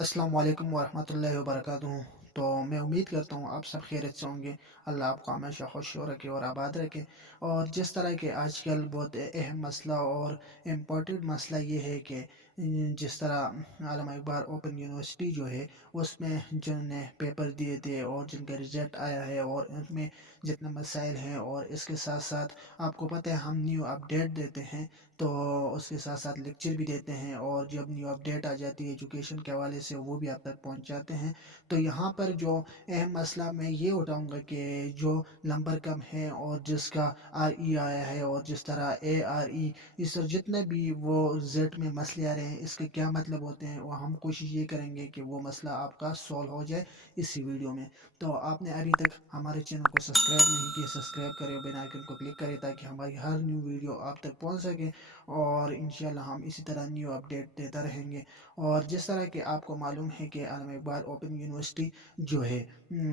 अस्सलाम वालेकुम वरहमतुल्लाहि वबरकातुहू। तो मैं उम्मीद करता हूँ आप सब खैरियत से होंगे। अल्लाह आपको हमेशा खुश रखे और आबाद रखे। और जिस तरह के आजकल बहुत अहम मसला और इम्पोर्टेंट मसला ये है कि जिस तरह आलमा इकबाल ओपन यूनिवर्सिटी जो है उसमें जिनने पेपर दिए थे और जिनका रिजल्ट आया है और उनमें जितने मसाइल हैं, और इसके साथ साथ आपको पता है हम न्यू अपडेट देते हैं, तो उसके साथ साथ लेक्चर भी देते हैं, और जब न्यू अपडेट आ जाती है एजुकेशन के हवाले से वो भी आप तक पहुंचाते हैं। तो यहाँ पर जो अहम मसला मैं ये उठाऊंगा कि जो नंबर कम है और जिसका आर ई आया है और जिस तरह ए आर ई, इस तरह जितने भी वो जेड में मसले आ रहे हैं इसके क्या मतलब होते हैं, और हम कोशिश ये करेंगे कि वो मसला आपका सॉल्व हो जाए इसी वीडियो में। तो आपने अभी तक हमारे चैनल को सब्सक्राइब नहीं किया, सब्सक्राइब करें, बेल आइकन को क्लिक करें ताकि हमारी हर न्यू वीडियो आप तक पहुंच सके। और इंशाल्लाह हम इसी तरह न्यू अपडेट देता रहेंगे। और जिस तरह के आपको मालूम है कि आलम इकबाल ओपन यूनिवर्सिटी जो है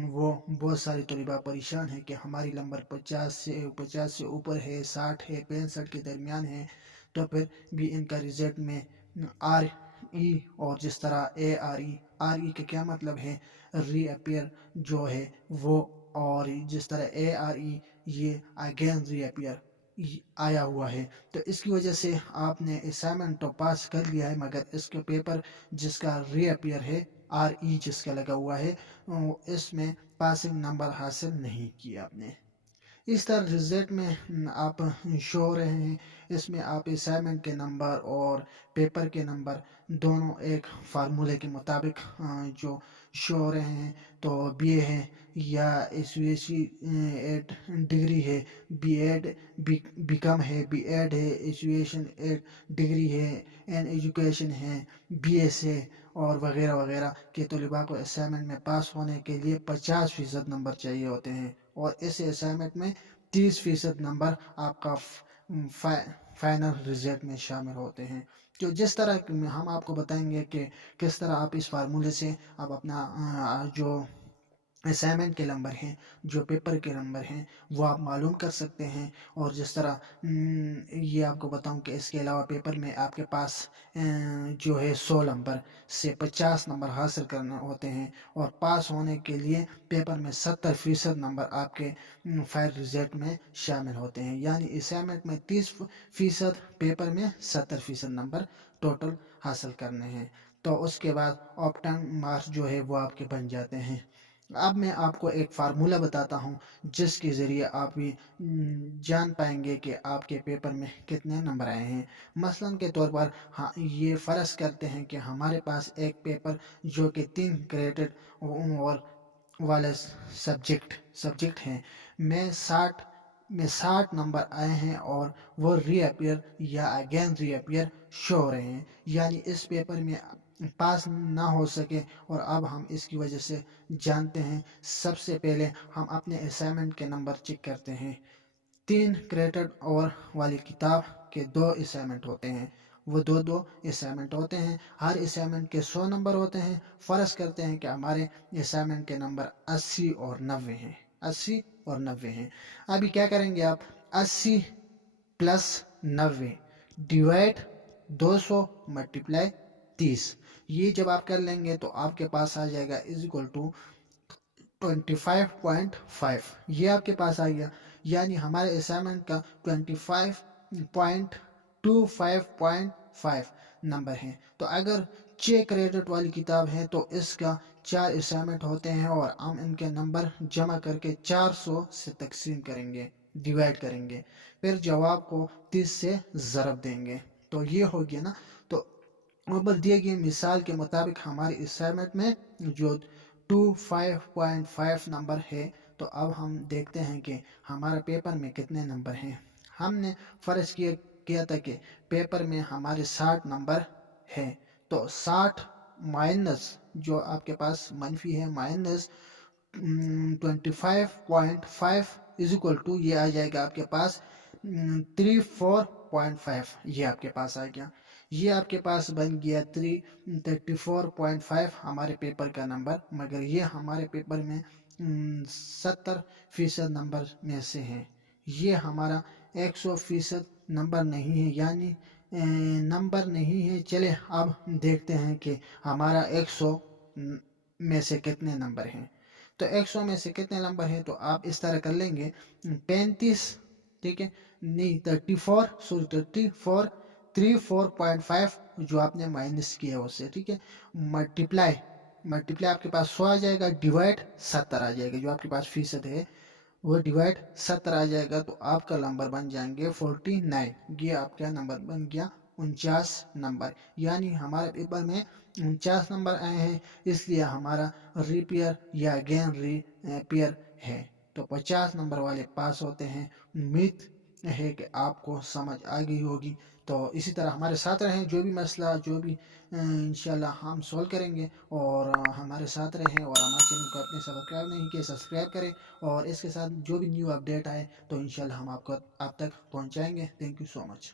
वो बहुत सारे तलबा परेशान है कि हमारी नंबर 50 से ऊपर है, 60 है, 65 के दरमियान है। तो फिर भी इनका रिजल्ट में आर ई, और जिस तरह आर ई का क्या मतलब है, रीअपियर जो है वो, और जिस तरह ए आर ई ये अगेन रीअपियर आया हुआ है। तो इसकी वजह से आपने असाइनमेंट तो पास कर लिया है, मगर इसके पेपर जिसका रीअपियर है आर ई जिसका लगा हुआ है इसमें पासिंग नंबर हासिल नहीं किया आपने। इस तरह रिजल्ट में आप शो हो रहे हैं। इसमें आप असाइनमेंट के नंबर और पेपर के नंबर दोनों एक फार्मूले के मुताबिक जो शो हो रहे हैं। तो बी ए है या एस वी सी एड डिग्री है, बी एड बी कम है, बी एड है, एजुकेशन एड डिग्री है, एन एजुकेशन है, बी एस है, और वगैरह वगैरह के तलबा को असाइनमेंट में पास होने के लिए 50% नंबर चाहिए होते हैं। और इस असाइनमेंट में 30% नंबर आपका फाइनल रिजल्ट में शामिल होते हैं। तो जिस तरह हम आपको बताएंगे कि किस तरह आप इस फार्मूले से आप अपना जो असाइनमेंट के नंबर हैं, जो पेपर के नंबर हैं, वो आप मालूम कर सकते हैं। और जिस तरह ये आपको बताऊं कि इसके अलावा पेपर में आपके पास जो है 100 नंबर से 50 नंबर हासिल करने होते हैं, और पास होने के लिए पेपर में 70% नंबर आपके फाइनल रिजल्ट में शामिल होते हैं। यानी असाइनमेंट में 30%, पेपर में 70% नंबर टोटल हासिल करने हैं। तो उसके बाद ऑप्टन मार्क्स जो है वो आपके बन जाते हैं। अब मैं आपको एक फार्मूला बताता हूँ जिसके ज़रिए आप भी जान पाएंगे कि आपके पेपर में कितने नंबर आए हैं। मसलन के तौर पर हाँ, ये फ़र्ज़ करते हैं कि हमारे पास एक पेपर जो कि 3 क्रेडिट और वाले सब्जेक्ट हैं में 60 नंबर आए हैं, और वो रीअपियर या अगेन रीअपियर शो हो रहे हैं। यानी इस पेपर में पास ना हो सके। और अब हम इसकी वजह से जानते हैं। सबसे पहले हम अपने असाइनमेंट के नंबर चेक करते हैं। 3 क्रेडिट और वाली किताब के 2 असाइनमेंट होते हैं। वो दो दो असाइनमेंट होते हैं। हर असाइनमेंट के 100 नंबर होते हैं। फ़र्ज़ करते हैं कि हमारे असाइनमेंट के नंबर 80 और 90 हैं। 80 और 90 हैं। अभी क्या करेंगे आप, 80 प्लस 90 डिवाइड 200 मल्टीप्लाई 30, ये जब आप कर लेंगे तो आपके पास आ जाएगा इज इक्वल टू 25.5। ये आपके पास आ गया। यानी हमारे असाइनमेंट का 25.25.5 नंबर है। तो अगर 6 क्रेडिट वाली किताब है तो इसका 4 असाइनमेंट होते हैं, और हम इनके नंबर जमा करके 400 से तकसीम करेंगे, डिवाइड करेंगे, फिर जवाब को 30 से ज़रब देंगे। तो ये हो गया ना। तो ऊपर दिए गए मिसाल के मुताबिक हमारे असाइनमेंट में जो 25.5 नंबर है, तो अब हम देखते हैं कि हमारे पेपर में कितने नंबर हैं। हमने फ़र्ज किया था कि पेपर में हमारे 60 नंबर हैं। तो 60 माइनस जो आपके पास मनफी है, माइनस 25.5 इज इक्वल टू, ये आ जाएगा आपके पास 34.5। ये आपके पास आ गया। ये आपके पास बन गया 34.5 हमारे पेपर का नंबर। मगर ये हमारे पेपर में 70% नंबर में से है। ये हमारा 100% नंबर नहीं है। यानी नंबर नहीं है। चले अब देखते हैं कि हमारा 100 में से कितने नंबर हैं। तो 100 में से कितने नंबर हैं, तो आप इस तरह कर लेंगे 35, ठीक है, नहीं 34, सॉरी 34, 34.5 जो आपने माइनस किया उससे, ठीक है, मल्टीप्लाई मल्टीप्लाई आपके पास 100 आ जाएगा, डिवाइड 70 आ जाएगा, जो आपके पास फीसद है वो डिवाइड 70 आ जाएगा, तो आपका नंबर बन जाएंगे 49। ये आपका नंबर बन गया 49 नंबर। यानी हमारे पेपर में 49 नंबर आए हैं, इसलिए हमारा रिपेयर या अगेन रिपेयर है। तो 50 नंबर वाले पास होते हैं। उम्मीद है कि आपको समझ आ गई होगी। तो इसी तरह हमारे साथ रहें, जो भी मसला जो भी इंशाल्लाह हम सॉल्व करेंगे। और हमारे साथ रहें, और हमारे चैनल को अपने सब्सक्राइब नहीं किए सब्सक्राइब करें, और इसके साथ जो भी न्यू अपडेट आए तो इंशाल्लाह हम आपको आप तक पहुंचाएंगे। Thank you so much.